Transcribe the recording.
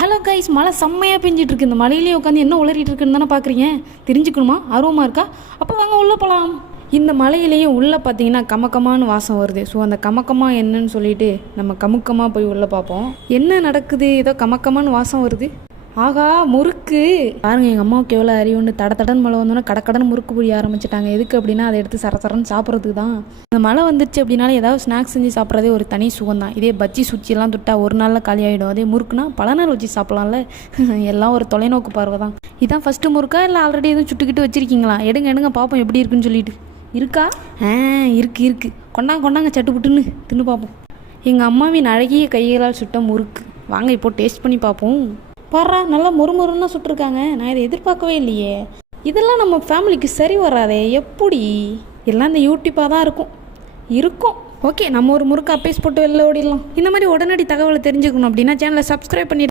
Hello guys, மழை செம்மையாக பெஞ்சிட்டு இருக்கு. இந்த மழையிலேயே உட்காந்து என்ன உளறிட்டு இருக்குன்னு தானே பார்க்குறீங்க. தெரிஞ்சுக்கணுமா? ஆர்வமாக இருக்கா? அப்போ வாங்க உள்ளே போகலாம். இந்த மலையிலையும் உள்ளே பார்த்தீங்கன்னா கமக்கமான வாசம் வருது. ஸோ அந்த கமக்கமாக என்னன்னு சொல்லிட்டு நம்ம கமுக்கமாக போய் உள்ளே பார்ப்போம். என்ன நடக்குது? ஏதோ கமக்கமான வாசம் வருது. ஆகா, முறுக்கு பாருங்க. எங்கள் அம்மாவுக்கு எவ்வளோ அறிவுன்னு தடன் மழை வந்தோன்னா கடக்கடன் முறுக்கு பிடிக்க ஆரம்பிச்சிட்டாங்க. எதுக்கு அப்படின்னா அதை எடுத்து சரசரன்னு சாப்பிட்றதுக்கு தான். இந்த மழை வந்துருச்சு அப்படின்னாலே ஏதாவது ஸ்நாக்ஸ் செஞ்சு சாப்பிட்றதே ஒரு தனி சுகம் தான். இதே பஜ்ஜி சுச்சியெல்லாம் தொட்டா ஒரு நாளில் காலி ஆகிடும். அதே முறுக்குனா பல நாள் வச்சு சாப்பிட்லாம்ல. எல்லாம் ஒரு தொலைநோக்கு பார்வை தான். இதான் ஃபஸ்ட்டு முறுக்கா இல்லை ஆல்ரெடி எதுவும் சுட்டுக்கிட்டு வச்சுருக்கீங்களா? எடுங்க பார்ப்போம் எப்படி இருக்குன்னு சொல்லிட்டு. இருக்கா? இருக்கு. கொண்டாங்க சட்டுப்புட்டுன்னு தின்னு பார்ப்போம். எங்கள் அம்மாவின் அழகிய கைகளால் சுட்ட முறுக்கு. வாங்க இப்போ டேஸ்ட் பண்ணி பார்ப்போம். பாரா, நல்லா மொறுமொறுன்னா சுட்டிருக்காங்க. நான் இதை எதிர்பார்க்கவே இல்லையே. இதெல்லாம் நம்ம ஃபேமிலிக்கு சரி வராதே. எப்படி? எல்லாம் இந்த யூடியூப்பாக தான் இருக்கும். ஓகே, நம்ம ஒரு முறுக்கு அப்பேஸ் போட்டு வெளில ஓடிடலாம். இந்த மாதிரி உடனடி தகவலை தெரிஞ்சுக்கணும் அப்படின்னா சேனலை சப்ஸ்கிரைப் பண்ணி